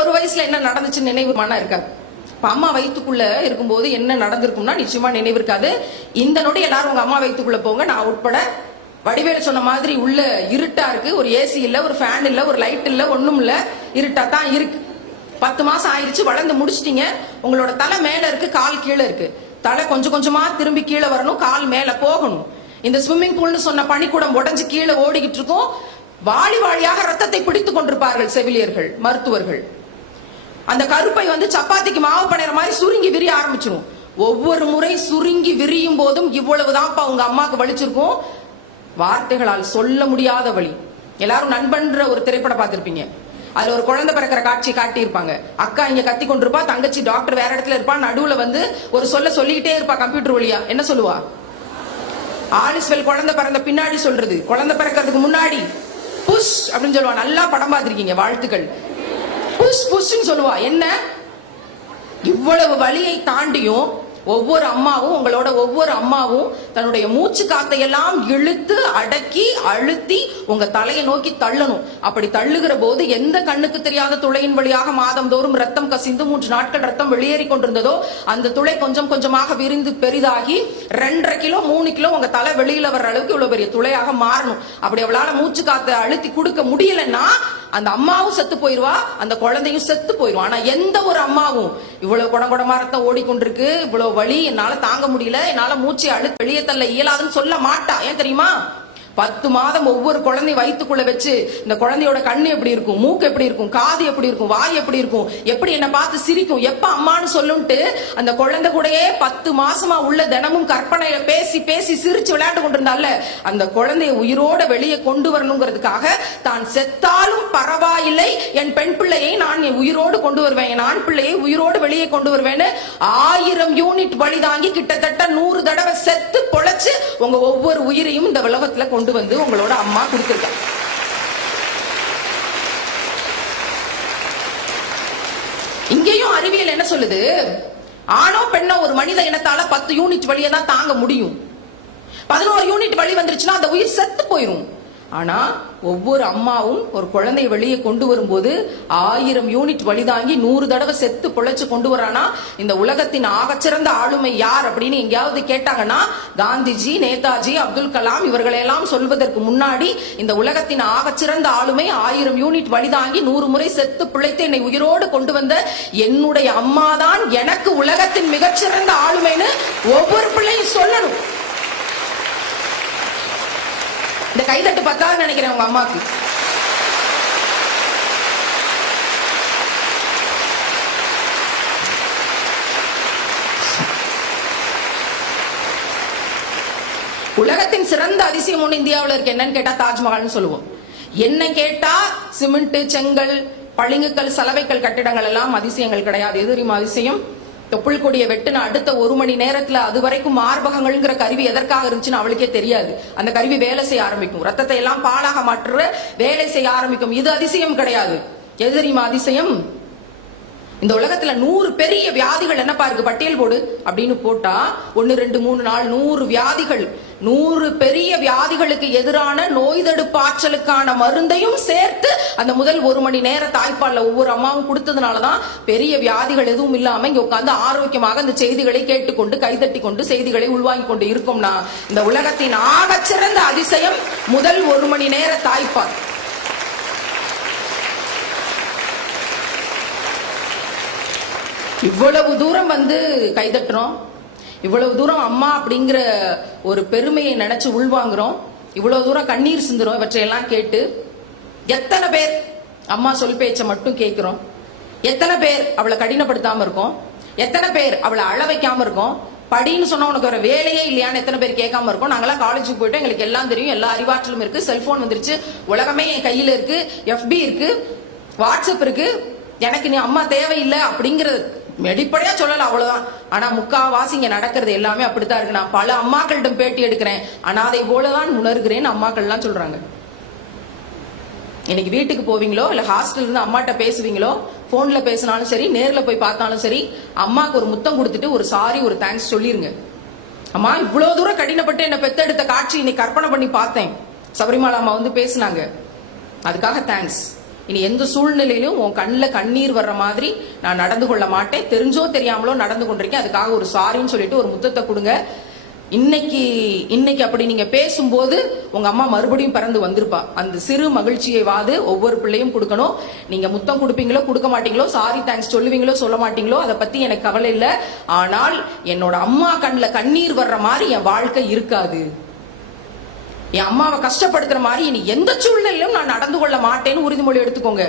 ஒரு வயசுல என்ன நடந்துச்சு நினைவு மன இருக்காது. அம்மா வயிற்றுக்குள்ள இருக்கும்போது என்ன நடந்திருக்கும்னா நிச்சயமா நினைவு இருக்காது. இந்த நொடி எல்லாரும் உங்க அம்மா வயிற்றுக்குள்ள போங்க, நான் உட்பட. வடிவேலு சொன்ன மாதிரி உள்ள இருட்டா இருக்கு, ஒரு ஏசி இல்ல, ஒரு ஃபேன் இல்ல, ஒரு லைட் இல்ல, ஒண்ணும் இல்ல, இருட்டா தான் இருக்கு. 10 மாசம் ஆயிருச்சு, வளர்ந்து முடிச்சிட்டீங்க. உங்களோட தலை மேல இருக்கு, கால் கீழே இருக்கு. தலை கொஞ்சம் கொஞ்சமா திரும்பி கீழே வரணும், கால் மேல போகணும். இந்த ஸ்விம்மிங் பூல்னு சொன்ன பனிக்கூடம் உடஞ்சு கீழே ஓடிக்கிட்டு இருக்கும். வாளி வாளியாக ரத்தத்தை பிடித்துக் கொண்டிருப்பார்கள் செவிலியர்கள், மருத்துவர்கள். அந்த கருப்பை சப்பாத்திக்கு மாவு பணைற மாதிரி சுருங்கி விரிய ஆரம்பிச்சிடும். ஒவ்வொரு முறை சுருங்கி விரியும் போதும் இவ்வளவுதான்ப்பா உங்க அம்மாக்கு வலிச்சிருக்கும். வார்த்தைகளால் சொல்ல முடியாத வலி. எல்லாரும் நண்பன்ற ஒரு திரைப்படம் பார்த்திருப்பீங்க. அதுல ஒரு குழந்தை பிறக்கிற காட்சி காட்டியிருப்பாங்க. அக்கா இங்க கத்தி கொண்டிருப்பா, தங்கச்சி டாக்டர் வேற இடத்துல இருப்பா, நடுவுல ஒரு சொல்லிக்கிட்டே இருப்பா கம்ப்யூட்டர் வழியா. என்ன சொல்லுவா? ஆலிஸ்வெல் குழந்தை பிறந்த பின்னாடி சொல்றது, குழந்தை பிறக்கிறதுக்கு முன்னாடி புஷ் அப்படின்னு சொல்லுவா. நல்லா படம் பார்த்திருக்கீங்க, வாழ்த்துக்கள். புஷ் புஷ்ன்னு சொல்லுவா. என்ன இவ்வளவு வலியை தாண்டியும் ஒவ்வொரு அம்மாவும், உங்களோட ஒவ்வொரு அம்மாவும் தன்னுடைய மூச்சு காத்தை எல்லாம் இழுத்து அடக்கி அழுத்தி உங்க தலையை நோக்கி தள்ளணும். அப்படி தள்ளுகிற போது எந்த கண்ணுக்கு தெரியாத துளையின் வழியாக மாதந்தோறும் ரத்தம் கசிந்து 3 நாட்கள் ரத்தம் வெளியேறி கொண்டிருந்ததோ அந்த துளை கொஞ்சம் கொஞ்சமாக விரிந்து பெரிதாகி 2.5 கிலோ 3 கிலோ உங்க தலை வெளியில வர்ற அளவுக்கு இவ்வளவு பெரிய துளையாக மாறணும். அப்படி அவளால மூச்சு காத்தை அழுத்தி கொடுக்க முடியலன்னா அந்த அம்மாவும் செத்து போயிருவா, அந்த குழந்தையும் செத்து போயிருவா. ஆனா எந்த ஒரு அம்மாவும் இவ்வளவு குடங்குடமா ரத்தம் ஓடிக்கொண்டிருக்கு, இவ்வளவு வலி என்னால தாங்க முடியல, என்னால மூச்சை அழுத்தி வெளியே தள்ள இயலாதுன்னு சொல்ல மாட்டா. ஏன் தெரியுமா? 10 மாதம் ஒவ்வொரு குழந்தை வயிற்றுக்குள்ள வச்சு இந்த குழந்தையோட கண்ணு எப்படி இருக்கும், மூக்கு எப்படி இருக்கும், காது எப்படி இருக்கும், வாய் எப்படி இருக்கும், எப்படி என்ன பார்த்து சிரிக்கும், எப்ப அம்மான்னு சொல்லுன்ட்டு அந்த குழந்தை கூடயே 10 மாசமா உள்ள தினமும் கற்பனையில பேசி பேசி சிரிச்சு விளையாட்டு கொண்டிருந்தால அந்த குழந்தைய உயிரோட வெளியே கொண்டு வரணுங்கிறதுக்காக தான் செத்தாலும் பரவாயில்லை, என் பெண் பிள்ளையை நான் உயிரோடு கொண்டு வருவேன், என் ஆண் பிள்ளையை உயிரோடு வெளியே கொண்டு வருவேன்னு 1000 யூனிட் வலி தாங்கி கிட்டத்தட்ட 100 தடவை செத்து பொழைச்சு உங்க ஒவ்வொரு உயிரையும் இந்த உலகத்துல கொண்டு வந்து உங்களோட அம்மா கொடுத்திருக்காங்க. இங்கேயும் அறிவியல் என்ன சொல்லுது? ஆணோ பெண்ணோ ஒரு மனித இனத்தால 10 யூனிட் வலியை தான் தாங்க முடியும். 11 யூனிட் வலி வந்துருச்சுன்னா அந்த உயிர் செத்து போயிரும். ஆனா ஒவ்வொரு அம்மாவும் ஒரு குழந்தையை வெளியே கொண்டு வரும்போது 1000 யூனிட் வலி தாங்கி 100 தடவை செத்து பொழைச்சு கொண்டு வரானா இந்த உலகத்தின் ஆகச்சிறந்த ஆளுமை யார் அப்படின்னு எங்கேயாவது கேட்டாங்கன்னா காந்திஜி, நேதாஜி, அப்துல் கலாம் இவர்களெல்லாம் சொல்வதற்கு முன்னாடி இந்த உலகத்தின் ஆகச்சிறந்த ஆளுமை 1000 யூனிட் வலி தாங்கி 100 முறை செத்து பிழைத்து என்னை உயிரோடு கொண்டு வந்த என்னுடைய அம்மாதான் எனக்கு உலகத்தின் மிகச்சிறந்த ஆளுமைன்னு ஒவ்வொரு பிள்ளையும் சொல்லணும். இந்த கைதட்டு பத்தாது நினைக்கிறேன் உங்க அம்மாக்கு. உலகத்தின் சிறந்த அதிசயம் ஒண்ணு இந்தியாவில் இருக்கு. என்னன்னு கேட்டா தாஜ்மஹால்னு சொல்லுவோம். என்ன கேட்டா சிமெண்ட், செங்கல், பளிங்குக்கல், சலவைக்கல் கட்டிடங்கள் எல்லாம் அதிசயங்கள் கிடையாது. எது தெரியுமா அதிசயம்? தொப்புள் கொடியை வெட்டுன அடுத்த 1 மணி நேரத்துல அது வரைக்கும் மார்பகங்கள்ங்கிற கருவி எதற்காக இருந்துச்சுன்னு அவளுக்கே தெரியாது. அந்த கருவி வேலை செய்ய ஆரம்பிக்கும், ரத்தத்தை எல்லாம் பாலாக மாற்ற வேலை செய்ய ஆரம்பிக்கும். இது அதிசயம் கிடையாது. எது தெரியுமா அதிசயம்? இந்த உலகத்துல 100 பெரிய வியாதிகள் என்னப்பா இருக்கு பட்டியல் போடு அப்படின்னு போட்டா 1 2 3 4 100 வியாதிகள், 100 பெரிய வியாதிகளுக்கு எதிரான நோய் தடுப்பு ஆற்றலுக்கான மருந்தையும் சேர்த்து அந்த முதல் 1 மணி நேர தாய்ப்பால்ல ஒவ்வொரு அம்மாவும் கொடுத்ததுனாலதான் பெரிய வியாதிகள் எதுவும் இல்லாம இங்க உட்கார்ந்து ஆரோக்கியமாக இந்த செய்திகளை கேட்டுக்கொண்டு கைதட்டி கொண்டு செய்திகளை உள்வாங்கி கொண்டு இருக்கோம்னா இந்த உலகத்தின் ஆகச்சிறந்த அதிசயம் முதல் 1 மணி நேர தாய்ப்பால். இவ்வளவு தூரம் கைதட்டுறோம், இவ்வளவு தூரம் அம்மா அப்படிங்கிற ஒரு பெருமையை நினைச்சு உள்வாங்குறோம், இவ்வளவு தூரம் கண்ணீர் சிந்துறோம். இவற்றையெல்லாம் கேட்டு எத்தனை பேர் அம்மா சொல் பேச்சை மட்டும் கேட்கிறோம்? எத்தனை பேர் அவளை கடினப்படுத்தாம இருக்கோம்? எத்தனை பேர் அவளை அழ வைக்காம இருக்கோம்? படின்னு சொன்னா உனக்கு ஒரு வேலையே இல்லையான்னு எத்தனை பேர் கேட்காம இருக்கோம்? நாங்கெல்லாம் காலேஜுக்கு போயிட்டு எங்களுக்கு எல்லாம் தெரியும், எல்லா அறிவாற்றலும் இருக்கு, செல்போன் வந்துருச்சு, உலகமே என் கையில இருக்கு, FB இருக்கு, வாட்ஸ்அப் இருக்கு, எனக்கு நீ அம்மா தேவையில்லை அப்படிங்கிறது வெளிப்படையா சொல்லல, அவ்வளவுதான். ஆனா முக்காவாசி இங்க நடக்கிறது எல்லாமே அப்படித்தான் இருக்கு. நான் பல அம்மாக்களிடம் பேட்டி எடுக்கிறேன், அனாதை போலதான் உணர்கிறேன் அம்மாக்கள் எல்லாம் சொல்றாங்க. இன்னைக்கு வீட்டுக்கு போவீங்களோ இல்ல ஹாஸ்டல் இருந்து அம்மாட்ட பேசுவீங்களோ, போன்ல பேசினாலும் சரி, நேர்ல போய் பார்த்தாலும் சரி, அம்மாக்கு ஒரு முத்தம் கொடுத்துட்டு ஒரு சாரி, ஒரு தேங்க்ஸ் சொல்லிருங்க. அம்மா இவ்வளவு தூரம் கடினப்பட்டு என்ன பெத்தெடுத்த காட்சி இன்னைக்கு கற்பனை பண்ணி பார்த்தேன், சபரிமலா அம்மா பேசினாங்க, அதுக்காக தேங்க்ஸ். இனி எந்த சூழ்நிலையிலும் உன் கண்ணில் கண்ணீர் வர்ற மாதிரி நான் நடந்து கொள்ள மாட்டேன். தெரிஞ்சோ தெரியாமலோ நடந்து கொண்டிருக்கேன், அதுக்காக ஒரு சாரின்னு சொல்லிட்டு ஒரு முத்தத்தை கொடுங்க. இன்னைக்கு அப்படி நீங்க பேசும்போது உங்க அம்மா மறுபடியும் பிறந்து வந்திருப்பா. அந்த சிறு மகிழ்ச்சியை ஒவ்வொரு பிள்ளையும் கொடுக்கணும். நீங்க முத்தம் கொடுப்பீங்களோ கொடுக்க மாட்டீங்களோ, சாரி தேங்க்ஸ் சொல்லுவீங்களோ சொல்ல மாட்டீங்களோ, அதை பத்தி எனக்கு கவலை இல்லை. ஆனால் என்னோட அம்மா கண்ணில் கண்ணீர் வர்ற மாதிரி என் வாழ்க்கை இருக்காது. என் அம்மாவை கஷ்டப்படுத்துற மாதிரி இனி எந்த சூழ்நிலையிலும் நான் நடந்து கொள்ள மாட்டேன்னு உறுதிமொழி எடுத்துக்கோங்க.